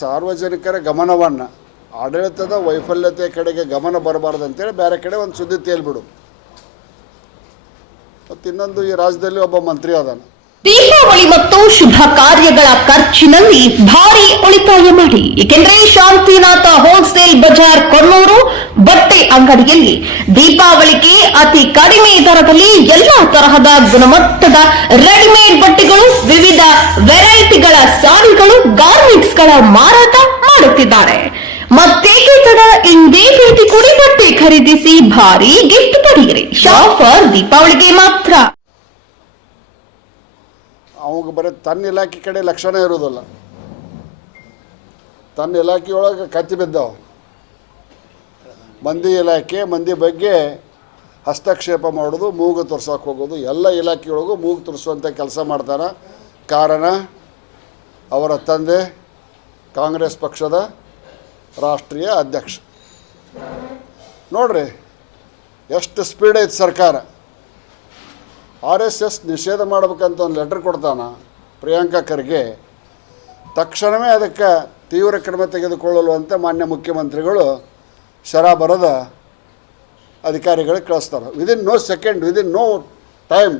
ಸಾರ್ವಜನಿಕರ ಗಮನವನ್ನು ಆಡಳಿತದ ವೈಫಲ್ಯತೆ ಕಡೆಗೆ ಗಮನ ಬರಬಾರ್ದು ಅಂತೇಳಿ ಬೇರೆ ಕಡೆ ಒಂದು ಸುದ್ದಿ ತೇಲ್ಬಿಡು. ಮತ್ತು ಇನ್ನೊಂದು, ಈ ರಾಜ್ಯದಲ್ಲಿ ಒಬ್ಬ ಮಂತ್ರಿ ಅದಾನ. ದೀಪಾವಳಿ ಮತ್ತು ಶುಭ ಕಾರ್ಯಗಳ ಖರ್ಚಿನಲ್ಲಿ ಭಾರಿ ಉಳಿತಾಯ ಮಾಡಿ. ಏಕೆಂದರೆ ಶಾಂತಿನಾಥ ಹೋಲ್ಸೇಲ್ ಬಜಾರ್ ಕೊಣ್ಣೂರು ಬಟ್ಟೆ ಅಂಗಡಿಯಲ್ಲಿ ದೀಪಾವಳಿಗೆ ಅತಿ ಕಡಿಮೆ ದರದಲ್ಲಿ ಎಲ್ಲಾ ತರಹದ ಗುಣಮಟ್ಟದ ರೆಡಿಮೇಡ್ ಬಟ್ಟೆಗಳು, ವಿವಿಧ ವೆರೈಟಿಗಳ ಸಾರಿಗಳು, ಗಾರ್ಮೆಂಟ್ಸ್ಗಳ ಮಾರಾಟ ಮಾಡುತ್ತಿದ್ದಾರೆ. ಮತ್ತೇಕೆ ತಡ, ಇಂದೇ ಭೇಟಿ ಕೊಡಿ, ಬಟ್ಟೆ ಖರೀದಿಸಿ, ಭಾರಿ ಗಿಫ್ಟ್ ಪಡೆಯಿರಿ. ಆಫರ್ ದೀಪಾವಳಿಗೆ ಮಾತ್ರ. ಅವಾಗ ಬರೀ ತನ್ನ ಇಲಾಖೆ ಕಡೆ ಲಕ್ಷಣ ಇರೋದಿಲ್ಲ, ತನ್ನ ಇಲಾಖೆಯೊಳಗೆ ಕತ್ತಿ ಬಿದ್ದಾವ. ಮಂದಿ ಇಲಾಖೆ ಮಂದಿ ಬಗ್ಗೆ ಹಸ್ತಕ್ಷೇಪ ಮಾಡೋದು, ಮೂಗು ತೋರ್ಸೋಕೆ ಹೋಗೋದು, ಎಲ್ಲ ಇಲಾಖೆಯೊಳಗೂ ಮೂಗು ತೋರಿಸುವಂಥ ಕೆಲಸ ಮಾಡ್ತಾನೆ. ಕಾರಣ ಅವರ ತಂದೆ ಕಾಂಗ್ರೆಸ್ ಪಕ್ಷದ ರಾಷ್ಟ್ರೀಯ ಅಧ್ಯಕ್ಷ. ನೋಡ್ರಿ ಎಷ್ಟು ಸ್ಪೀಡ್ ಐತೆ ಸರ್ಕಾರ. RSS ನಿಷೇಧ ಮಾಡಬೇಕಂತ ಒಂದು ಲೆಟರ್ ಕೊಡ್ತಾನೆ ಪ್ರಿಯಾಂಕಾ ಖರ್ಗೆ. ತಕ್ಷಣವೇ ಅದಕ್ಕೆ ತೀವ್ರ ಕ್ರಮ ತೆಗೆದುಕೊಳ್ಳಲು ಅಂತ ಮಾನ್ಯ ಮುಖ್ಯಮಂತ್ರಿಗಳು ಬರೆದ ಅಧಿಕಾರಿಗಳಿಗೆ ಕಳಿಸ್ತಾರೆ. Within no second, within no time.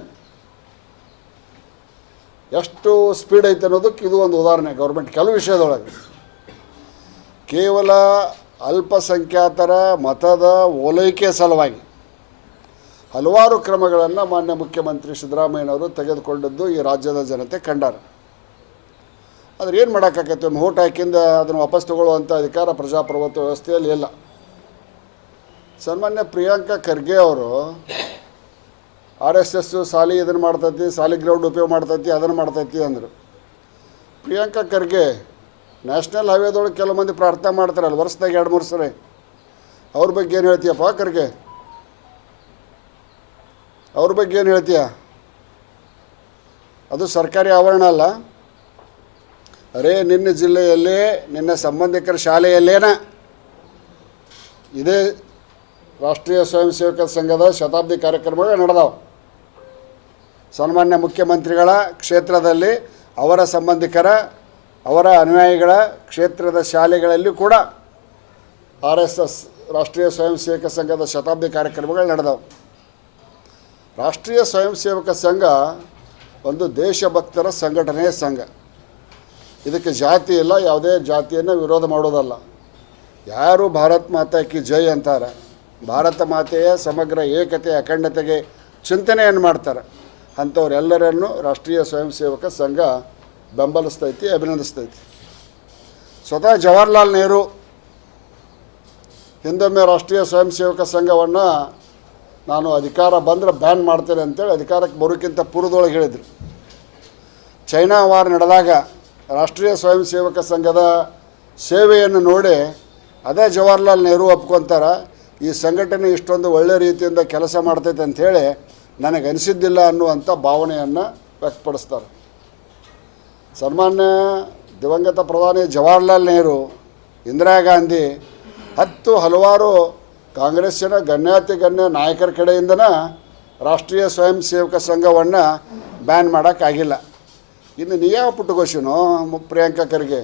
ಎಷ್ಟು ಸ್ಪೀಡ್ ಐತೆ ಅನ್ನೋದಕ್ಕೆ ಇದು ಒಂದು ಉದಾಹರಣೆ. ಗೌರ್ಮೆಂಟ್ ಕೆಲವು ವಿಷಯದೊಳಗೆ ಕೇವಲ ಅಲ್ಪಸಂಖ್ಯಾತರ ಮತದ ಓಲೈಕೆ ಸಲುವಾಗಿ ಹಲವಾರು ಕ್ರಮಗಳನ್ನು ಮಾನ್ಯ ಮುಖ್ಯಮಂತ್ರಿ ಸಿದ್ದರಾಮಯ್ಯನವರು ತೆಗೆದುಕೊಂಡದ್ದು ಈ ರಾಜ್ಯದ ಜನತೆ ಕಂಡಾರ. ಆದರೆ ಏನು ಮಾಡೋಕ್ಕಾಗತ್ತೆ, ಓಟ್ ಹಾಕಿಂದ ಅದನ್ನು ವಾಪಸ್ ತಗೊಳ್ಳುವಂಥ ಅಧಿಕಾರ ಪ್ರಜಾಪ್ರಭುತ್ವ ವ್ಯವಸ್ಥೆಯಲ್ಲಿ ಇಲ್ಲ. ಸನ್ಮಾನ್ಯ ಪ್ರಿಯಾಂಕಾ ಖರ್ಗೆ ಅವರು RSS ಸಾಲಿ ಇದನ್ನು ಮಾಡ್ತೈತಿ, ಸಾಲಿ ಗ್ರೌಂಡ್ ಉಪಯೋಗ ಮಾಡ್ತೈತಿ, ಅದನ್ನು ಮಾಡ್ತೈತಿ ಅಂದರು. ಪ್ರಿಯಾಂಕಾ ಖರ್ಗೆ ನ್ಯಾಷನಲ್ ಹೈವೇದೊಳಗೆ ಕೆಲವು ಮಂದಿ ಪ್ರಾರ್ಥನೆ ಮಾಡ್ತಾರಲ್ಲ ವರ್ಷದಾಗ 2-3 ಸರಿ. ಅವ್ರ ಬಗ್ಗೆ ಏನು ಹೇಳ್ತೀಯಪ್ಪ ಖರ್ಗೆ? ಅವ್ರ ಬಗ್ಗೆ ಏನು ಹೇಳ್ತೀಯ? ಅದು ಸರ್ಕಾರಿ ಆವರಣ ಅಲ್ಲ. ಅರೇ ನಿನ್ನ ಜಿಲ್ಲೆಯಲ್ಲಿ ನಿನ್ನ ಸಂಬಂಧಿಕರ ಶಾಲೆಯಲ್ಲೇನ ಇದೇ ರಾಷ್ಟ್ರೀಯ ಸ್ವಯಂ ಸೇವಕ ಸಂಘದ ಶತಾಬ್ದಿ ಕಾರ್ಯಕ್ರಮಗಳು ನಡೆದವು. ಸನ್ಮಾನ್ಯ ಮುಖ್ಯಮಂತ್ರಿಗಳ ಕ್ಷೇತ್ರದಲ್ಲಿ ಅವರ ಸಂಬಂಧಿಕರ, ಅವರ ಅನುಯಾಯಿಗಳ ಕ್ಷೇತ್ರದ ಶಾಲೆಗಳಲ್ಲಿ ಕೂಡ RSS ರಾಷ್ಟ್ರೀಯ ಸ್ವಯಂ ಸೇವಕ ಸಂಘದ ಶತಾಬ್ದಿ ಕಾರ್ಯಕ್ರಮಗಳು ನಡೆದವು. ರಾಷ್ಟ್ರೀಯ ಸ್ವಯಂ ಸೇವಕ ಸಂಘ ಒಂದು ದೇಶಭಕ್ತರ ಸಂಘಟನೆಯ ಸಂಘ. ಇದಕ್ಕೆ ಜಾತಿ ಇಲ್ಲ, ಯಾವುದೇ ಜಾತಿಯನ್ನು ವಿರೋಧ ಮಾಡೋದಲ್ಲ. ಯಾರು ಭಾರತ್ ಮಾತಾ ಕಿ ಜೈ ಅಂತಾರೆ, ಭಾರತ ಮಾತೆಯ ಸಮಗ್ರ ಏಕತೆ ಅಖಂಡತೆಗೆ ಚಿಂತನೆಯನ್ನು ಮಾಡ್ತಾರೆ, ಅಂಥವರೆಲ್ಲರನ್ನು ರಾಷ್ಟ್ರೀಯ ಸ್ವಯಂ ಸೇವಕ ಸಂಘ ಬೆಂಬಲಿಸ್ತೈತಿ, ಅಭಿನಂದಿಸ್ತೈತಿ. ಸ್ವತಃ ಜವಾಹರ್ಲಾಲ್ ನೆಹರು ಹಿಂದೊಮ್ಮೆ ರಾಷ್ಟ್ರೀಯ ಸ್ವಯಂ ಸೇವಕ ಸಂಘವನ್ನು ನಾನು ಅಧಿಕಾರ ಬಂದರೆ ಬ್ಯಾನ್ ಮಾಡ್ತೇನೆ ಅಂತೇಳಿ ಅಧಿಕಾರಕ್ಕೆ ಬರೋಕ್ಕಿಂತ ಪೂರ್ವದೊಳಗೆ ಹೇಳಿದರು. ಚೈನಾ ವಾರ್ ನಡೆದಾಗ ರಾಷ್ಟ್ರೀಯ ಸ್ವಯಂ ಸೇವಕ ಸಂಘದ ಸೇವೆಯನ್ನು ನೋಡಿ ಅದೇ ಜವಾಹರ್ಲಾಲ್ ನೆಹರು ಒಪ್ಕೊತಾರೆ, ಈ ಸಂಘಟನೆ ಇಷ್ಟೊಂದು ಒಳ್ಳೆಯ ರೀತಿಯಿಂದ ಕೆಲಸ ಮಾಡ್ತೈತೆ ಅಂಥೇಳಿ ನನಗೆ ಅನಿಸಿದ್ದಿಲ್ಲ ಅನ್ನುವಂಥ ಭಾವನೆಯನ್ನು ವ್ಯಕ್ತಪಡಿಸ್ತಾರೆ. ಸನ್ಮಾನ್ಯ ದಿವಂಗತ ಪ್ರಧಾನಿ ಜವಾಹರ್ಲಾಲ್ ನೆಹರು, ಇಂದಿರಾ ಗಾಂಧಿ, ಹಲವಾರು ಕಾಂಗ್ರೆಸ್ಸಿನ ಗಣ್ಯಾತಿಗಣ್ಯ ನಾಯಕರ ಕಡೆಯಿಂದನ ರಾಷ್ಟ್ರೀಯ ಸ್ವಯಂ ಸೇವಕ ಸಂಘವನ್ನು ಬ್ಯಾನ್ ಮಾಡೋಕ್ಕಾಗಿಲ್ಲ. ಇನ್ನು ನೀ ಯಾವ ಪುಟ್ಟಗೋಶಿನೋ ಪ್ರಿಯಾಂಕಾ ಖರ್ಗೆ,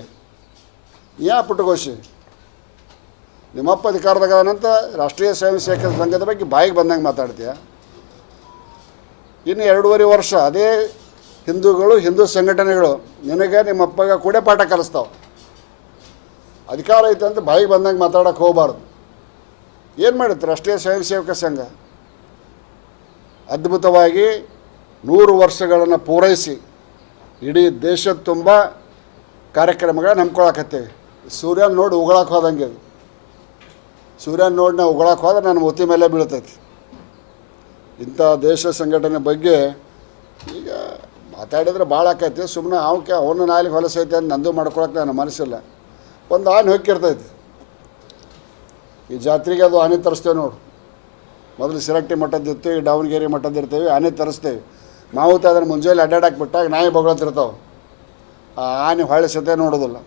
ನೀ ಯಾವ ಪುಟ್ಟಗೋಶಿ? ನಿಮ್ಮಪ್ಪ ಅಧಿಕಾರದಾಗದಂತ ರಾಷ್ಟ್ರೀಯ ಸ್ವಯಂ ಸೇವಕ ಸಂಘದ ಬಗ್ಗೆ ಬಾಯಿಗೆ ಬಂದಂಗೆ ಮಾತಾಡ್ತೀಯ. ಇನ್ನು 2.5 ವರ್ಷ ಅದೇ ಹಿಂದೂಗಳು, ಹಿಂದೂ ಸಂಘಟನೆಗಳು ನಿನಗೆ ನಿಮ್ಮಪ್ಪಗೆ ಕೂಡ ಪಾಠ ಕಲಿಸ್ತಾವೆ. ಅಧಿಕಾರ ಐತೆ ಅಂತ ಬಾಯಿಗೆ ಬಂದಂಗೆ ಮಾತಾಡೋಕ್ಕೆ ಹೋಗಬಾರ್ದು. ಏನು ಮಾಡುತ್ತೆ ರಾಷ್ಟ್ರೀಯ ಸ್ವಯಂ ಸೇವಕ ಸಂಘ? ಅದ್ಭುತವಾಗಿ 100 ವರ್ಷಗಳನ್ನು ಪೂರೈಸಿ ಇಡೀ ದೇಶದ ತುಂಬ ಕಾರ್ಯಕ್ರಮಗಳನ್ನ ಹಮ್ಮಿಕೊಳಕತ್ತೇವೆ. ಸೂರ್ಯನ ನೋಡಿ ಉಗಳಕ್ಕೆ ಹೋದಂಗೆ, ಸೂರ್ಯನ ನೋಡಿ ನಾವು ಉಗಳಕ್ಕೆ ಹೋದ್ರೆ ನನ್ನ ಮೂತಿ ಮೇಲೆ ಬೀಳ್ತೈತಿ. ಇಂಥ ದೇಶ ಸಂಘಟನೆ ಬಗ್ಗೆ ಈಗ ಮಾತಾಡಿದ್ರೆ ಭಾಳ ಆಕೈತಿ. ಸುಮ್ಮನೆ ಅವನು ನಾಲಿಗೆ ಹೊಲಸೈತೆ ಅಂತ ನಂದು ಮಾಡ್ಕೊಳಕ್ಕೆ ನನ್ನ ಮನಸ್ಸಿಲ್ಲ. ಒಂದು ಆನೆ ಹೊಕ್ಕಿರ್ತೈತಿ, ಈ ಜಾತ್ರೆಗೆ ಅದು ಆನೆ ತರಿಸ್ತೇವೆ ನೋಡು. ಮೊದಲು ಸಿರಕ್ಟಿ ಮಠದ್ದಿರ್ತೀವಿ, ದಾವಣಗೆರೆ ಮಠದ್ದಿರ್ತೀವಿ, ಆನೆ ತರಿಸ್ತೇವೆ. ಮಾವುತ ಅದನ್ನು ಮುಂಜಾನೆ ಅಡ್ಡಾಡಕ್ಕೆ ಬಿಟ್ಟಾಗ ನಾಯಿ ಬೊಗಳತ್ತಿರ್ತಾವೆ, ಆ ಆನೆ ಹೊಳೆ ಸತೆ ನೋಡೋದಿಲ್ಲ.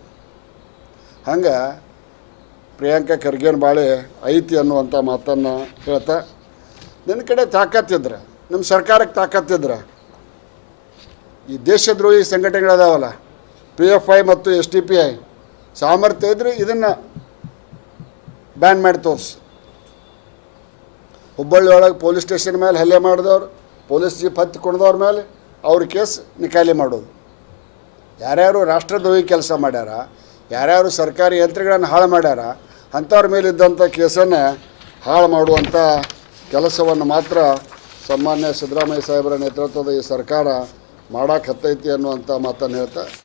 ಹಂಗೆ ಪ್ರಿಯಾಂಕಾ ಖರ್ಗೆನ ಬಾಳೆ ಐತಿ ಅನ್ನುವಂಥ ಮಾತನ್ನು ಹೇಳ್ತಾ, ನಿನ್ನ ಕಡೆ ತಾಕತ್ತಿದ್ರೆ, ನಮ್ಮ ಸರ್ಕಾರಕ್ಕೆ ತಾಕತ್ತಿದ್ರೆ, ಈ ದೇಶದ್ರೋಹಿ ಸಂಘಟನೆಗಳದಾವಲ್ಲ PFI ಮತ್ತು STPI ಸಾಮರ್ಥ್ಯ ಇದ್ರೆ ಇದನ್ನು ಬ್ಯಾನ್ ಮಾಡಿ ತೋರಿಸಿ. ಹುಬ್ಬಳ್ಳಿ ಒಳಗೆ ಪೊಲೀಸ್ ಸ್ಟೇಷನ್ ಮೇಲೆ ಹಲ್ಲೆ ಮಾಡಿದವ್ರು, ಪೊಲೀಸ್ ಜೀಪ್ ಹತ್ತಿ ಕೊಡ್ದವ್ರ ಮೇಲೆ ಅವ್ರ ಕೇಸ್ ನಿಕಾಲಿ ಮಾಡೋದು. ಯಾರ್ಯಾರು ರಾಷ್ಟ್ರದ್ರೋಹಿ ಕೆಲಸ ಮಾಡ್ಯಾರ, ಯಾರ್ಯಾರು ಸರ್ಕಾರಿ ಯಂತ್ರಗಳನ್ನು ಹಾಳು ಮಾಡ್ಯಾರ, ಅಂಥವ್ರ ಮೇಲಿದ್ದಂಥ ಕೇಸನ್ನು ಹಾಳು ಮಾಡುವಂಥ ಕೆಲಸವನ್ನು ಮಾತ್ರ ಸನ್ಮಾನ್ಯ ಸಿದ್ದರಾಮಯ್ಯ ಸಾಹೇಬರ ನೇತೃತ್ವದ ಈ ಸರ್ಕಾರ ಮಾಡಕ್ಕೆ ಹತ್ತೈತಿ ಅನ್ನುವಂಥ ಮಾತನ್ನು ಹೇಳ್ತಾ